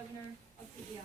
Governor of PEI.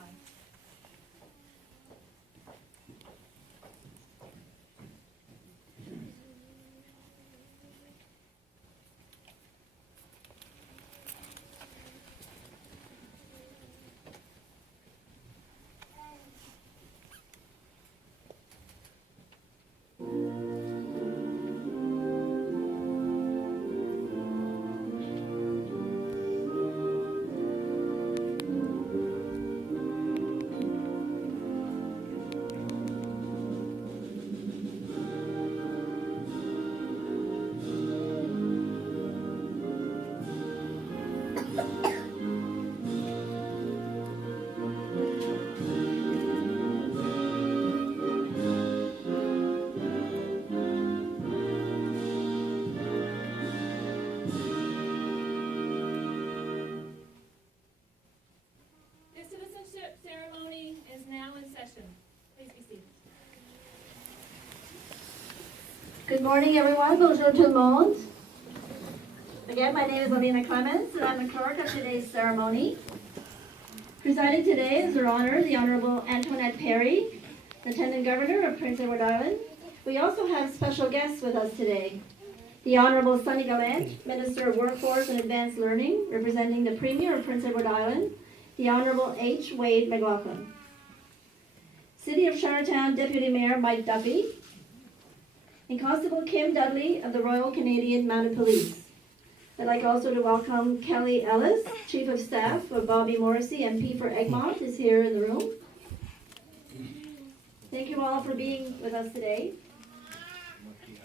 The citizenship ceremony is now in session. Please be seated. Good morning, everyone. Bonjour tout le monde. Again, my name is Alina Clements, and I'm the clerk of today's ceremony. Presiding today is Her Honor, the Honorable Antoinette Perry, Lieutenant Governor of Prince Edward Island. We also have special guests with us today. The Honorable Sonny Gallant, Minister of Workforce and Advanced Learning, representing the Premier of Prince Edward Island, the Honorable H. Wade McLaughlin. City of Charlottetown Deputy Mayor Mike Duffy, and Constable Kim Dudley of the Royal Canadian Mounted Police. I'd like also to welcome Kelly Ellis, Chief of Staff of Bobby Morrissey, MP for Egmont, is here in the room. Thank you all for being with us today.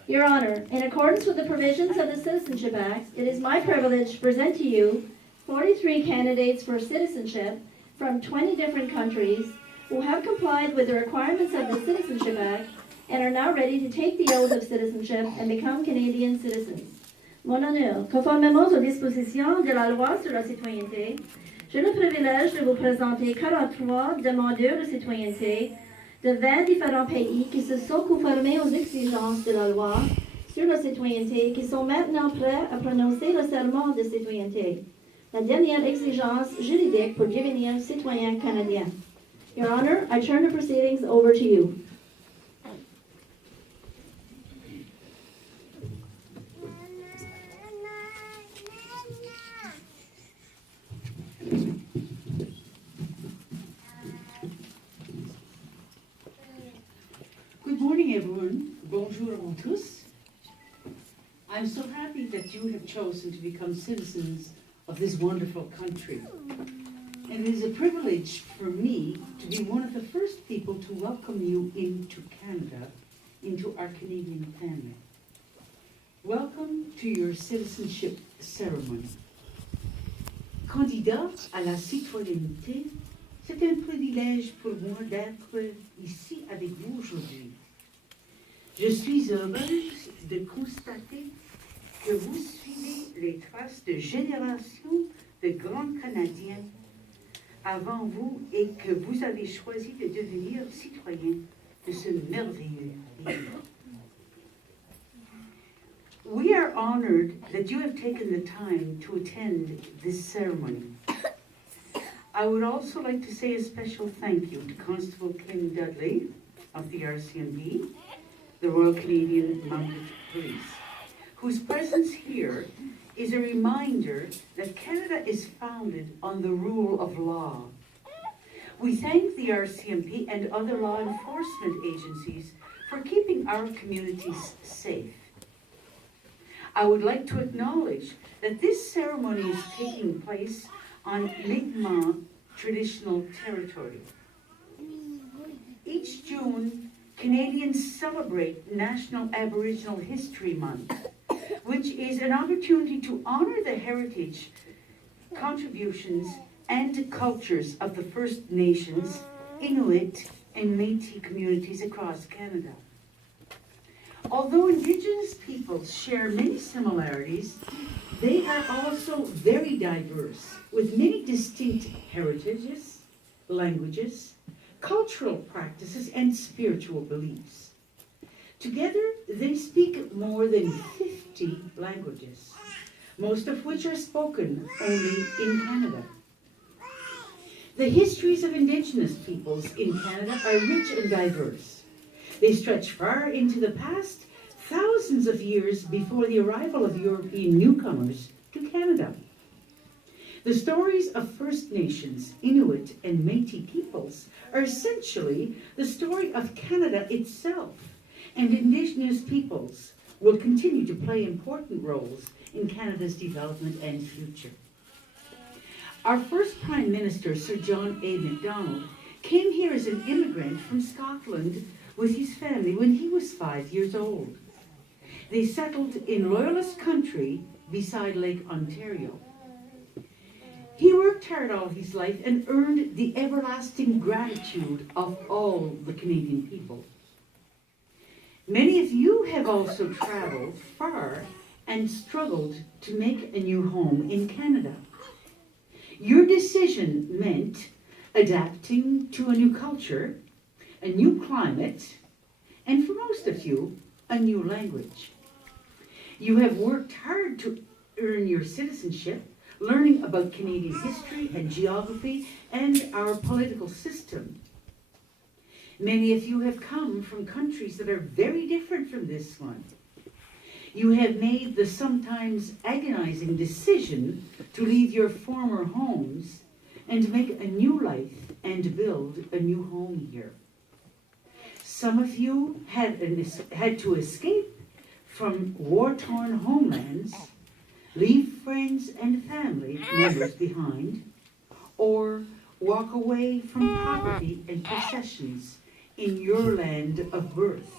Your Honor, in accordance with the provisions of the Citizenship Act, it is my privilege to present to you 43 candidates for citizenship from 20 different countries who have complied with the requirements of the Citizenship Act and are now ready to take the oath of citizenship and become Canadian citizens. Mon honneur, conformément aux dispositions de la loi sur la citoyenneté, j'ai le privilège de vous présenter 43 demandeurs de citoyenneté de 20 différents pays qui se sont conformés aux exigences de la loi sur la citoyenneté et qui sont maintenant prêts à prononcer le serment de citoyenneté, la dernière exigence juridique pour devenir citoyen canadien. Your Honor, I turn the proceedings over to you. Good morning, everyone. Bonjour à tous. I'm so happy that you have chosen to become citizens of this wonderful country. And it is a privilege for me to be one of the first people to welcome you into Canada, into our Canadian family. Welcome to your citizenship ceremony. Candidat à la citoyenneté, c'est un privilège pour moi d'être ici avec vous aujourd'hui. Je suis heureuse de constater que vous suivez les traces de générations de grands Canadiens avant vous et que vous avez choisi de devenir citoyen de ce merveilleux pays. We are honored that you have taken the time to attend this ceremony. I would also like to say a special thank you to Constable Kim Dudley of the RCMP, the Royal Canadian Mounted Police, whose presence here is a reminder that Canada is founded on the rule of law. We thank the RCMP and other law enforcement agencies for keeping our communities safe. I would like to acknowledge that this ceremony is taking place on Mi'kmaq traditional territory. Each June, Canadians celebrate National Aboriginal History Month, which is an opportunity to honor the heritage, contributions, and cultures of the First Nations, Inuit, and Métis communities across Canada. Although Indigenous peoples share many similarities, they are also very diverse, with many distinct heritages, languages, cultural practices, and spiritual beliefs. Together, they speak more than 50 languages, most of which are spoken only in Canada. The histories of Indigenous peoples in Canada are rich and diverse. They stretch far into the past, thousands of years before the arrival of European newcomers to Canada. The stories of First Nations, Inuit, and Métis peoples are essentially the story of Canada itself, and Indigenous peoples will continue to play important roles in Canada's development and future. Our first Prime Minister, Sir John A. Macdonald, came here as an immigrant from Scotland with his family when he was 5 years old. They settled in Loyalist country beside Lake Ontario. He worked hard all his life and earned the everlasting gratitude of all the Canadian people. Many of you have also traveled far and struggled to make a new home in Canada. Your decision meant adapting to a new culture, a new climate, and for most of you, a new language. You have worked hard to earn your citizenship, learning about Canadian history and geography and our political system. Many of you have come from countries that are very different from this one. You have made the sometimes agonizing decision to leave your former homes and make a new life and build a new home here. Some of you had to escape from war-torn homelands, leave friends and family members behind, or walk away from property and possessions in your land of birth.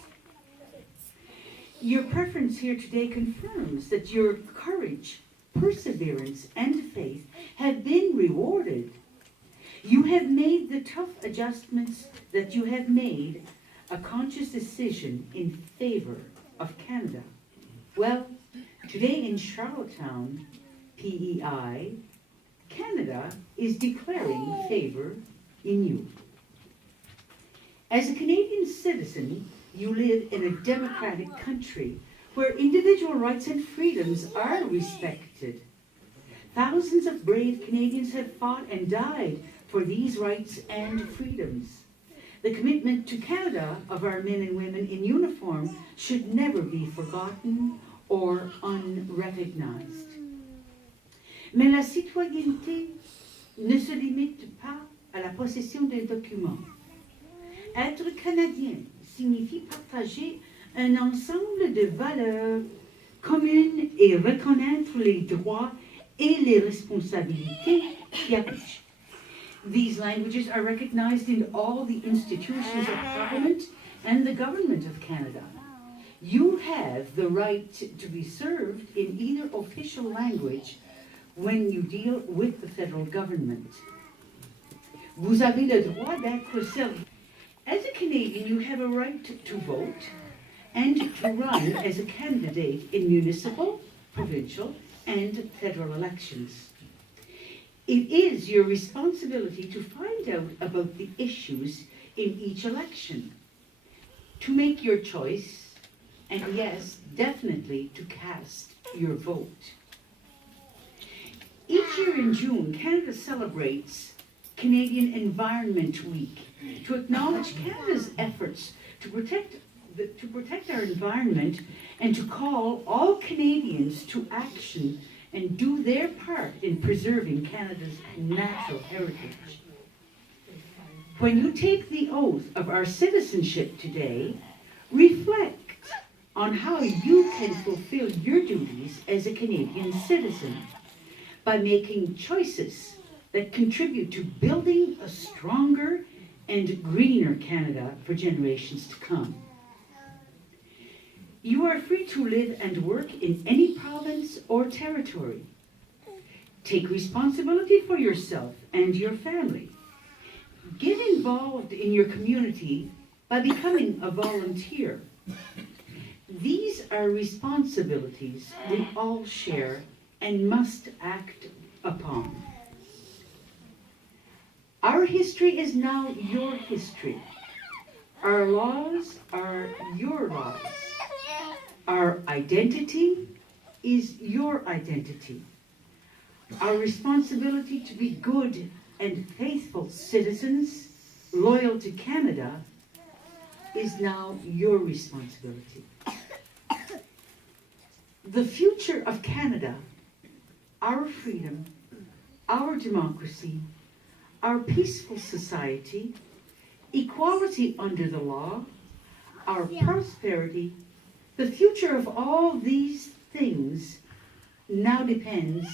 Your preference here today confirms that your courage, perseverance, and faith have been rewarded. You have made the tough adjustments that you have made a conscious decision in favor of Canada. Well, today in Charlottetown PEI, Canada is declaring favor in you. As a Canadian citizen, you live in a democratic country where individual rights and freedoms are respected. Thousands of brave Canadians have fought and died for these rights and freedoms. The commitment to Canada of our men and women in uniform should never be forgotten or unrecognized. Mais la citoyenneté ne se limite pas à la possession d'un document. Être Canadien signifie partager un ensemble de valeurs communes et reconnaître les droits et les responsabilités qui appliquent. These languages are recognized in all the institutions of Parliament and the Government of Canada. You have the right to be served in either official language when you deal with the federal government. Vous avez le droit d'être servi. As a Canadian, you have a right to vote and to run as a candidate in municipal, provincial, and federal elections. It is your responsibility to find out about the issues in each election, to make your choice, and yes, definitely to cast your vote. Each year in June, Canada celebrates Canadian Environment Week to acknowledge Canada's efforts to protect our environment and to call all Canadians to action and do their part in preserving Canada's natural heritage. When you take the oath of our citizenship today, reflect on how you can fulfill your duties as a Canadian citizen by making choices that contribute to building a stronger and greener Canada for generations to come. You are free to live and work in any province or territory. Take responsibility for yourself and your family. Get involved in your community by becoming a volunteer. These are responsibilities we all share and must act upon. Our history is now your history. Our laws are your laws. Our identity is your identity. Our responsibility to be good and faithful citizens loyal to Canada is now your responsibility. The future of Canada, our freedom, our democracy, our peaceful society, equality under the law, our prosperity, the future of all these things now depends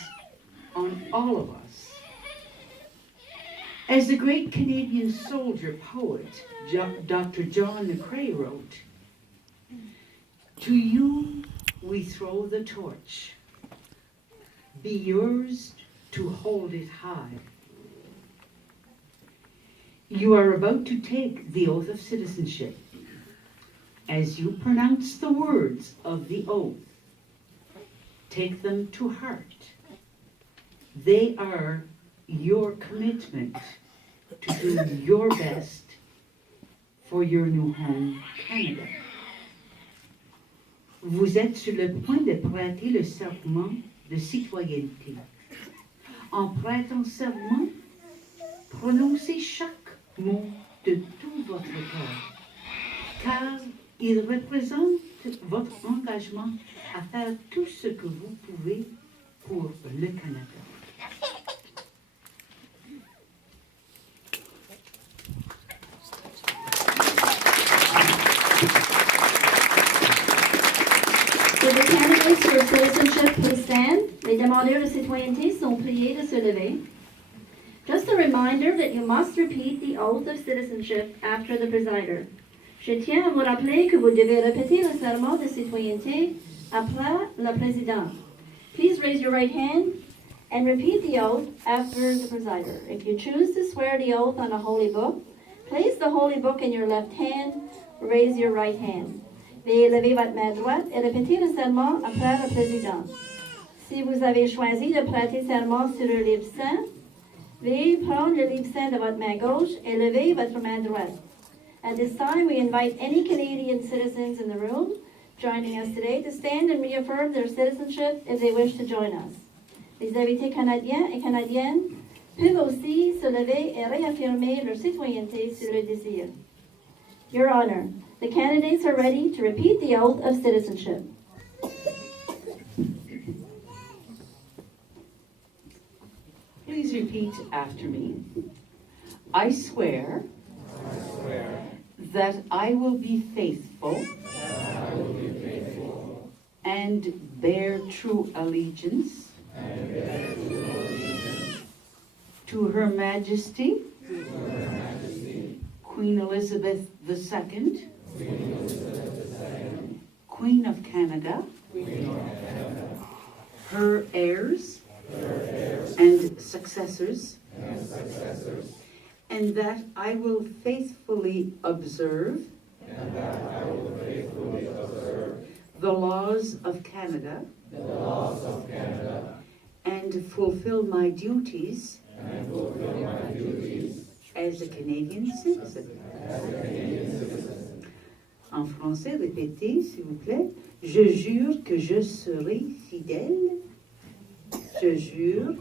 on all of us. As the great Canadian soldier poet, Dr. John McCrae wrote, "To you we throw the torch. Be yours to hold it high." You are about to take the oath of citizenship. As you pronounce the words of the oath, take them to heart. They are your commitment to do your best for your new home, Canada. Vous êtes sur le point de prêter le serment de citoyenneté. En prêtant serment, prononcez chaque mot de tout votre cœur, car il représente votre engagement à faire tout ce que vous pouvez pour le Canada. Will the candidates for citizenship please stand? Les demandeurs de citoyenneté sont priés de se lever. Just a reminder that you must repeat the oath of citizenship after the presider. Je tiens à vous rappeler que vous devez répéter le serment de citoyenneté après le président. Please raise your right hand and repeat the oath after the presider. If you choose to swear the oath on a holy book, place the holy book in your left hand, raise your right hand. Veuillez lever votre main droite et répéter le serment après le président. Si vous avez choisi de prêter serment sur le livre saint, veuillez prendre le livre saint de votre main gauche et lever votre main droite. At this time, we invite any Canadian citizens in the room joining us today to stand and reaffirm their citizenship if they wish to join us. Les invités canadiens et canadiennes peuvent aussi se lever et réaffirmer leur citoyenneté si le désir. Your Honor, the candidates are ready to repeat the oath of citizenship. Please repeat after me. I swear that I will be faithful and bear true allegiance to Her Majesty, Queen Elizabeth II, Queen of Canada, her heirs and successors, and that I will faithfully observe the laws of Canada and fulfill my duties as a Canadian citizen. En français, répétez, s'il vous plaît. Je jure que je serai fidèle. Je jure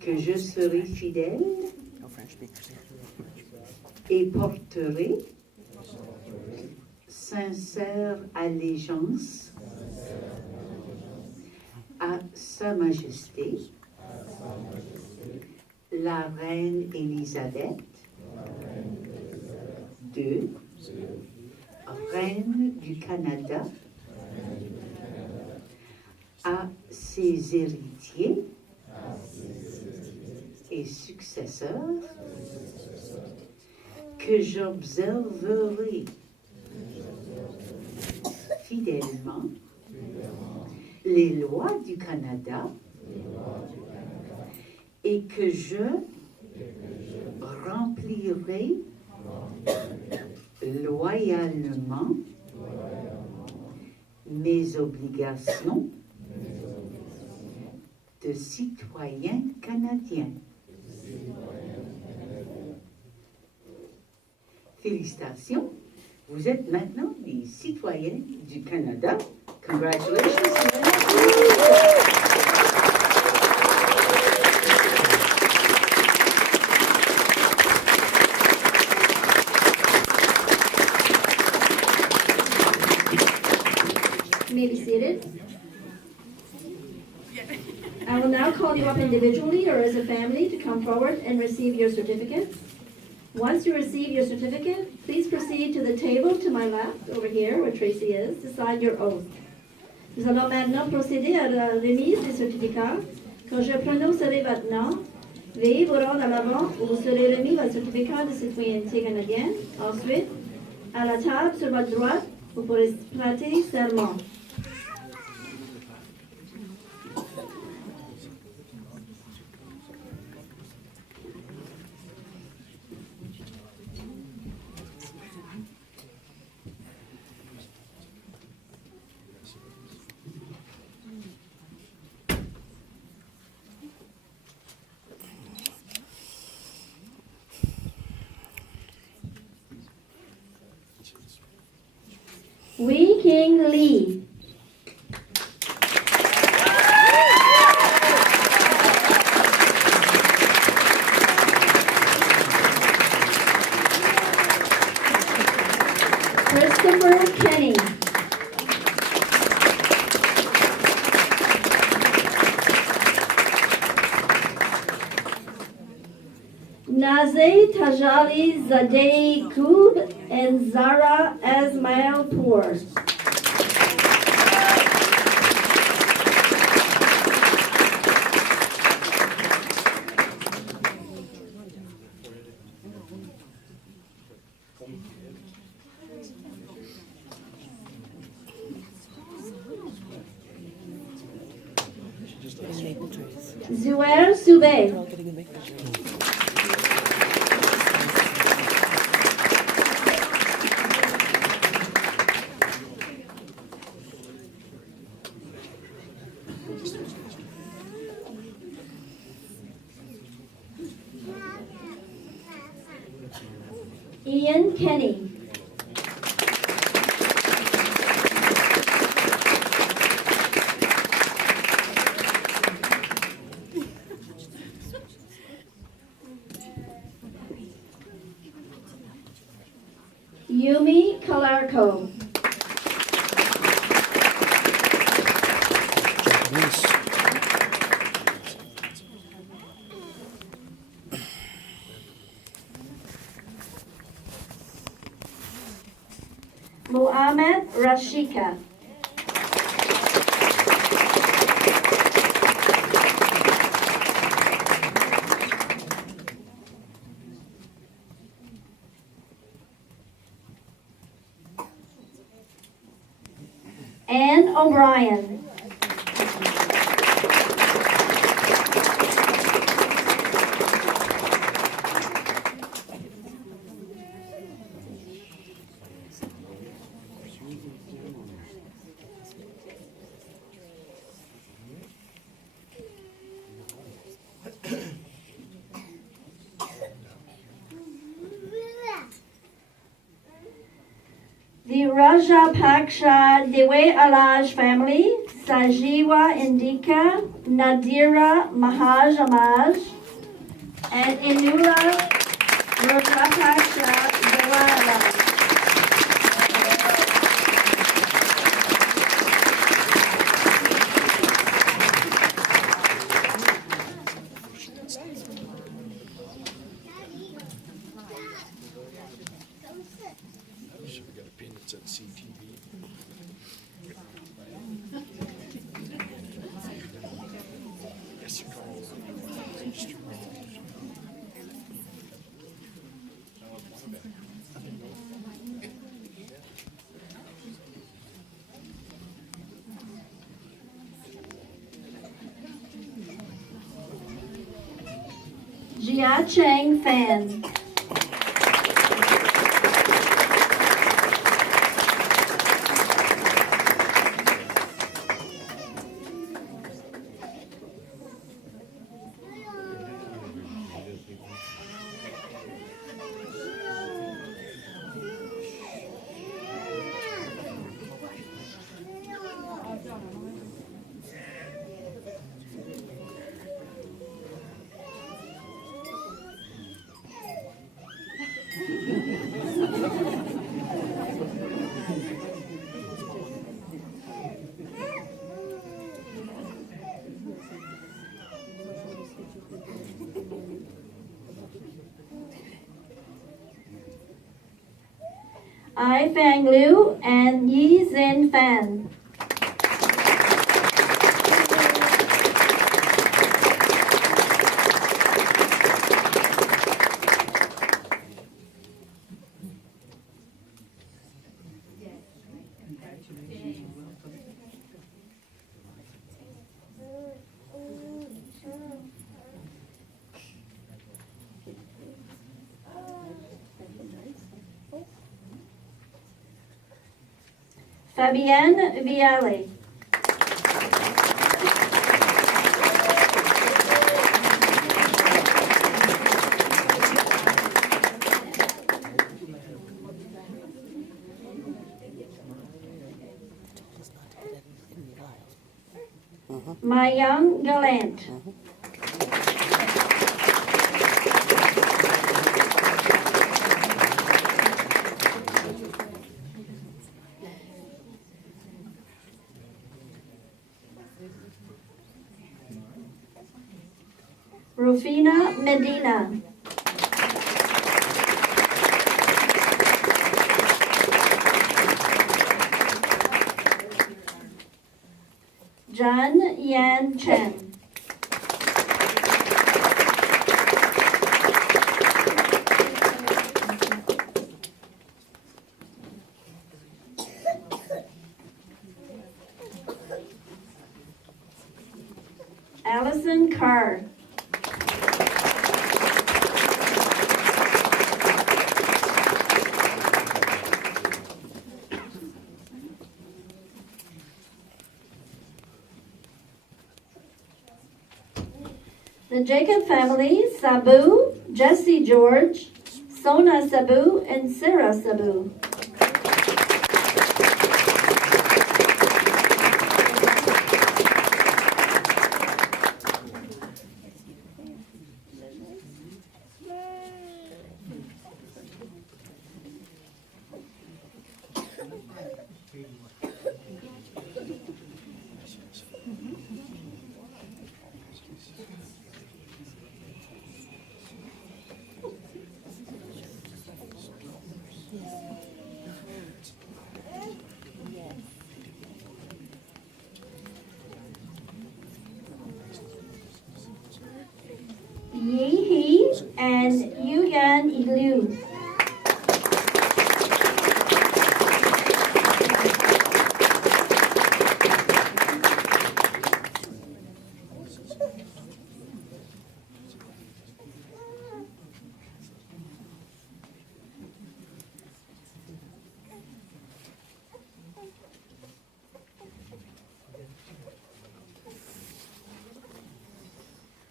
que je serai fidèle et porterai sincère allégeance à Sa Majesté, la Reine Élisabeth II, Reine du Canada, à ses héritiers et successeurs, que j'observerai fidèlement les lois du Canada et que je remplirai loyalement mes obligations de citoyen canadien. Félicitations, vous êtes maintenant des citoyens du Canada. Congratulations. I will now call you up individually or as a family to come forward and receive your certificates. Once you receive your certificate, please proceed to the table to my left, over here where Tracy is, to sign your oath. Nous allons maintenant procéder à la remise des certificats. Quand je prononcerai votre nom, veuillez vous rendre à l'avant où vous serez remis votre certificat de citoyenneté canadienne. Ensuite, à la table sur votre droite, vous pourrez prêter serment. Wee King Lee. Christopher Kenny. Nazeh Tajali Zadeh Kub and Zara Asmailpour. Zuer Soubey. Ian Kenny. Yumi Kalarko. Muhammad Rashika. Anne O'Brien. The Rajapaksha Dewe Alaj family, Sajiwa Indika, Nadira Mahaj Amaj, and Inula Rajapaksha Dewe Alaj. Jia Cheng Fan. I Fang Liu, and Yi Zin Fan. Fabienne Viale. Mayang Galant. Rufina Medina. John Yan Chen. Allison Carr. The Jacob family, Sabu, Jesse George, Sona Sabu, and Sarah Sabu. Yi He and Yuyan Liu.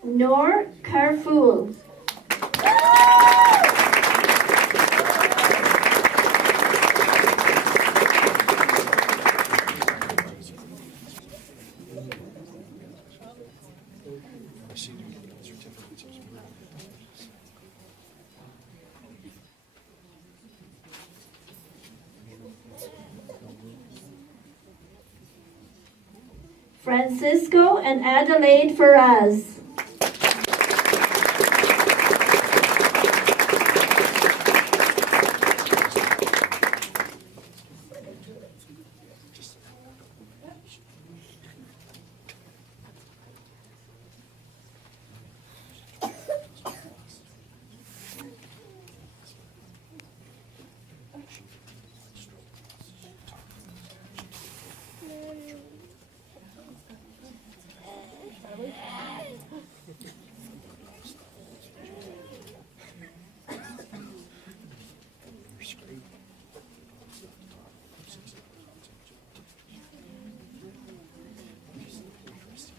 Noor Carfool. Francisco and Adelaide Faraz.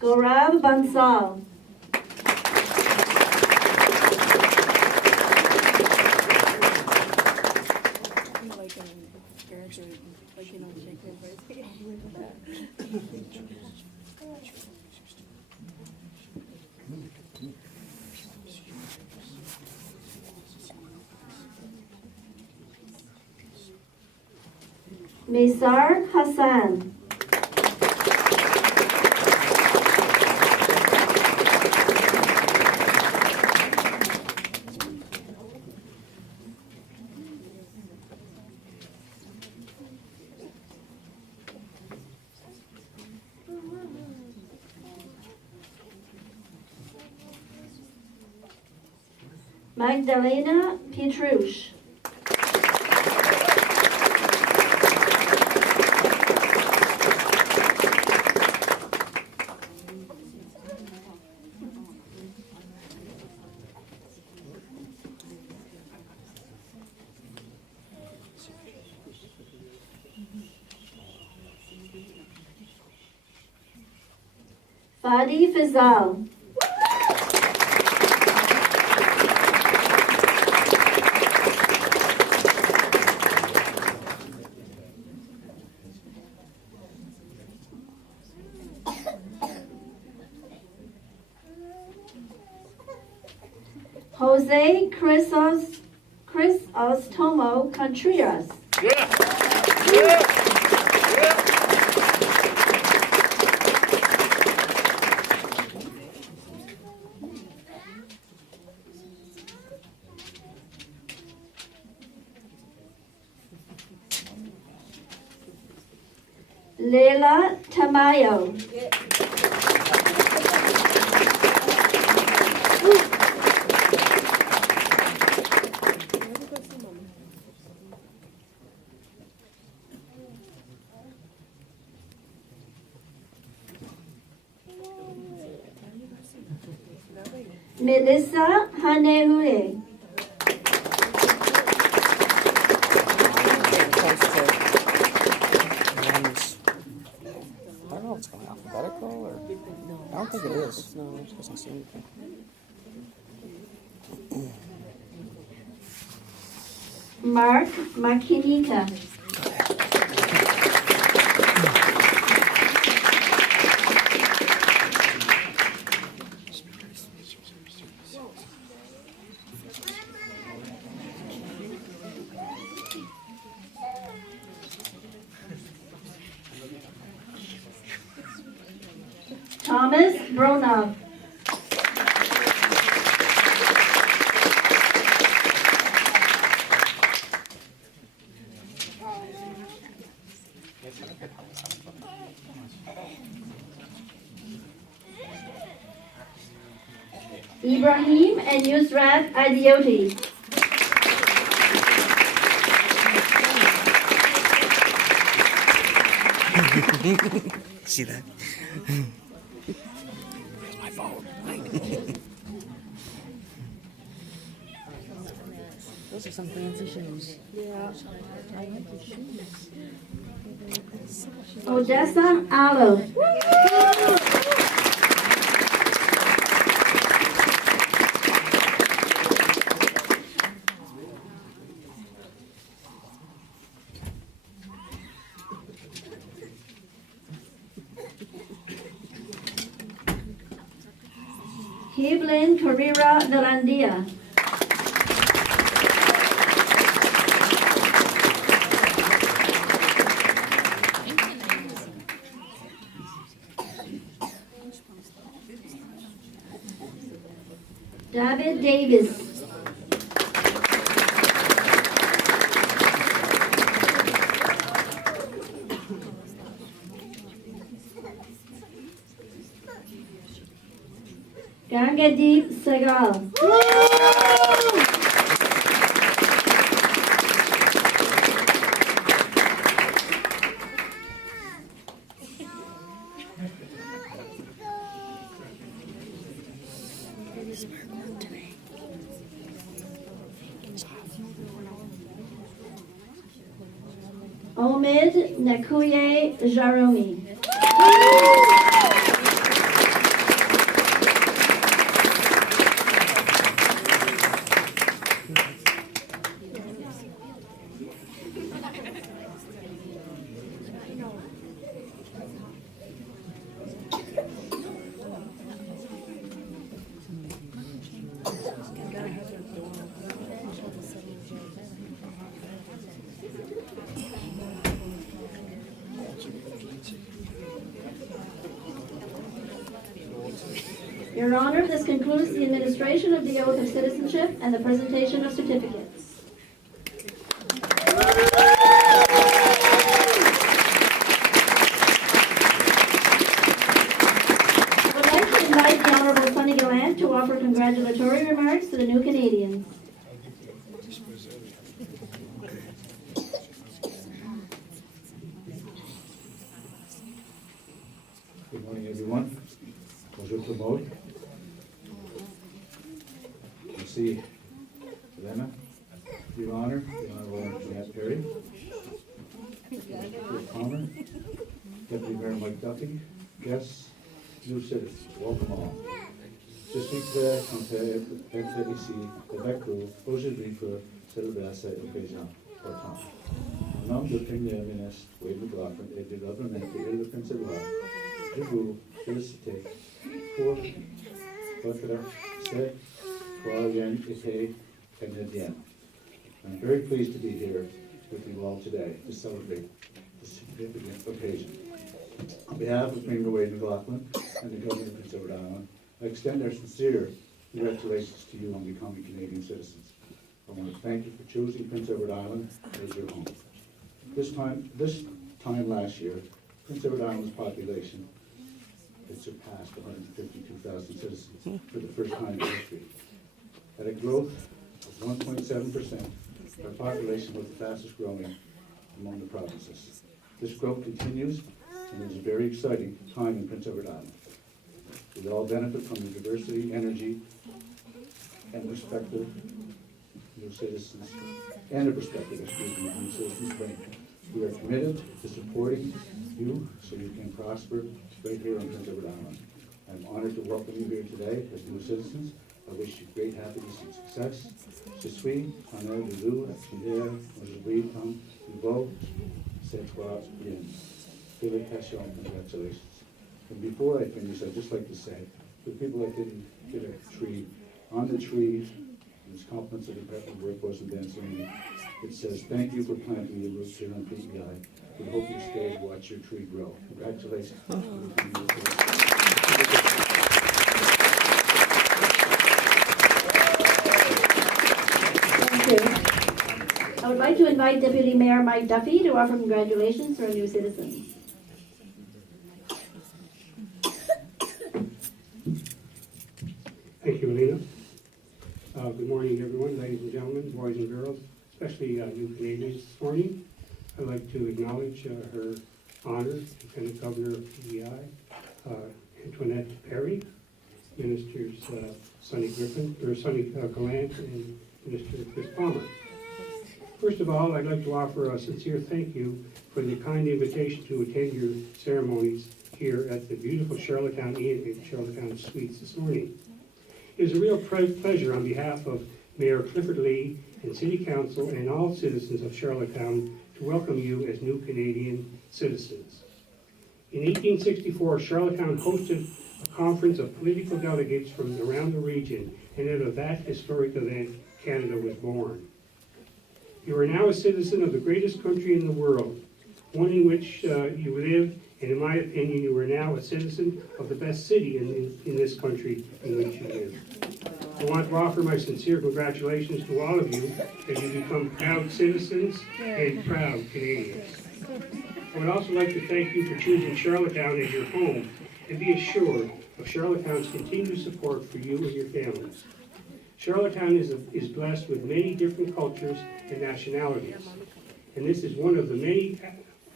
Gaurav Bansal. Misar Hassan. Magdalena Pietrush. Fadi Fazal. Jose Crisostomo Contreras. Leila Tamayo. Melissa Hanehure. I don't know if it's going alphabetical or. I don't think it is. No, it doesn't seem. Mark Makinika. Thomas Bronov. Ibrahim and Yusrat Adioti. See that? Where's my phone? Those are some fancy shoes. Yeah. I like your shoes. Odessa Alo. Evelyn Carrera Velandia. David Davis. Gangadeep Sagal. Omid Nakuye Jaromi. Your Honor, this concludes the administration of the oath of citizenship and the presentation of certificates. I would like to invite the Honorable Sonny Gallant to offer congratulatory remarks to the new Canadians. Good morning, everyone. Bonjour tout le monde. Merci, Elena. Your Honor, the Honorable Jeanette Perry, Chris Palmer, Deputy Mayor Mike Duffy, guests, new citizens, welcome all. Je suis très content d'être ici avec vous aujourd'hui pour célébrer cette occasion importante. Au nom du Premier ministre Wade McLaughlin et du gouvernement de l'île Prince-Édouard, je vous félicite pour votre citoyenneté canadienne. I'm very pleased to be here with you all today to celebrate this significant occasion. On behalf of Premier Wade McLaughlin and the Government of Prince Edward Island, I extend our sincere congratulations to you on becoming Canadian citizens. I want to thank you for choosing Prince Edward Island as your home. This time last year, Prince Edward Island's population had surpassed 152,000 citizens for the first time in history. At a growth of 1.7%, our population was the fastest growing among the provinces. This growth continues, and it is a very exciting time in Prince Edward Island. We all benefit from the diversity, energy, and perspective new citizens, and the perspective, new citizens bring. We are committed to supporting you so you can prosper right here on Prince Edward Island. I'm honored to welcome you here today as new citizens. I wish you great happiness and success. Je suis honoré de vous accueillir aujourd'hui comme nouveau citoyen. Félicitations, congratulations. And before I finish, I'd just like to say, for people that didn't get a tree, on the tree, as compliments of the Department of Workforce and Density, it says, "Thank you for planting your roots here on PEI. We hope you stay to watch your tree grow." Congratulations. Thank you. I would like to invite Deputy Mayor Mike Duffy to offer congratulations to our new citizens. Thank you, Alina. Good morning, everyone, ladies and gentlemen, boys and girls, especially new Canadians this morning. I'd like to acknowledge Her Honor, Lieutenant Governor of PEI, Antoinette Perry, Ministers Sonny Gallant, and Minister Chris Palmer. First of all, I'd like to offer a sincere thank you for the kind invitation to attend your ceremonies here at the beautiful Charlottetown PEI and Charlottetown Suites this morning. It is a real pleasure on behalf of Mayor Clifford Lee and City Council and all citizens of Charlottetown to welcome you as new Canadian citizens. In 1864, Charlottetown hosted a conference of political delegates from around the region, and out of that historic event, Canada was born. You are now a citizen of the greatest country in the world, one in which you live, and in my opinion, you are now a citizen of the best city in this country in which you live. I want to offer my sincere congratulations to all of you as you become proud citizens and proud Canadians. I would also like to thank you for choosing Charlottetown as your home, and be assured of Charlottetown's continued support for you and your families. Charlottetown is blessed with many different cultures and nationalities, and this is one of the many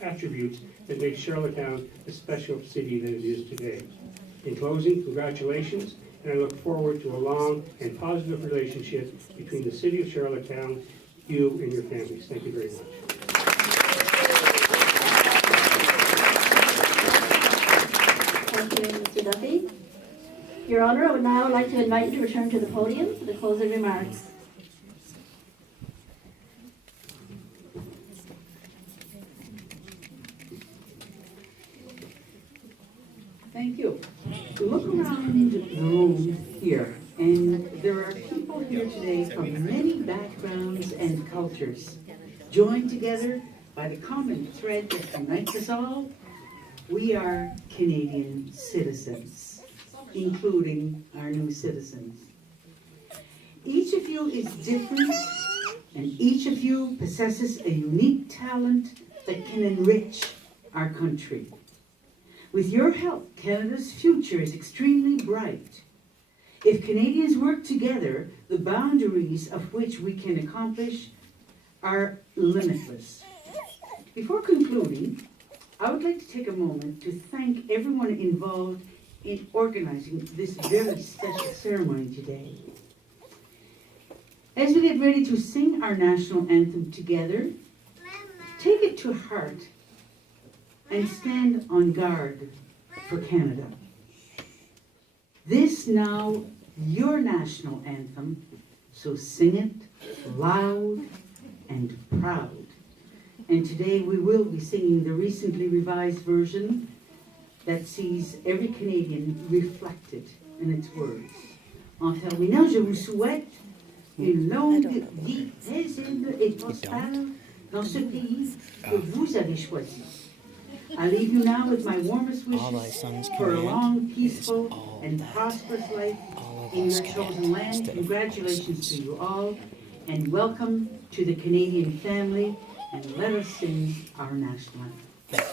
attributes that make Charlottetown the special city that it is today. In closing, congratulations, and I look forward to a long and positive relationship between the city of Charlottetown, you, and your families. Thank you very much. Thank you, Mr. Duffy. Your Honor, I would now like to invite you to return to the podium for the closing remarks. Thank you. Look around the room here, and there are people here today from many backgrounds and cultures, joined together by the common thread that unites us all. We are Canadian citizens, including our new citizens. Each of you is different, and each of you possesses a unique talent that can enrich our country. With your help, Canada's future is extremely bright. If Canadians work together, the boundaries of which we can accomplish are limitless. Before concluding, I would like to take a moment to thank everyone involved in organizing this very special ceremony today. As we get ready to sing our national anthem together, take it to heart and stand on guard for Canada. This now your national anthem, so sing it loud and proud. And today we will be singing the recently revised version that sees every Canadian reflected in its words. En terminant, je vous souhaite une longue vie paisible et prospère dans ce pays que vous avez choisi. I leave you now with my warmest All thy wishes sons for a command long, is peaceful, all and that prosperous life all of in us your can chosen have land. instead of Congratulations sons. to you all, and welcome to the Canadian family, and let us sing our national anthem.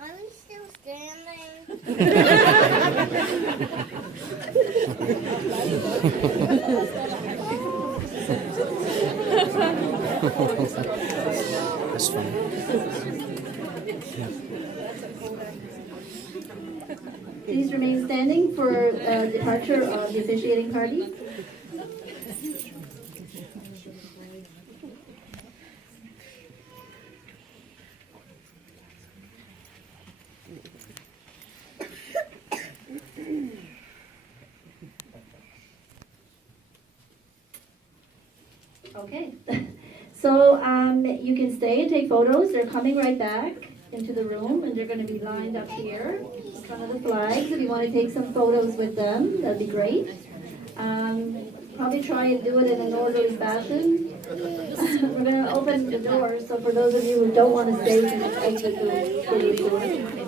Are we still standing? That's funny. Please remain standing for departure of the officiating party. Okay, so you can stay and take photos. They're coming right back into the room, and they're going to be lined up here in front of the flags. If you want to take some photos with them, that'd be great. probably try and do it in an orderly fashion. We're gonna open the door, so for those of you who don't want to stay, you can exit the city door.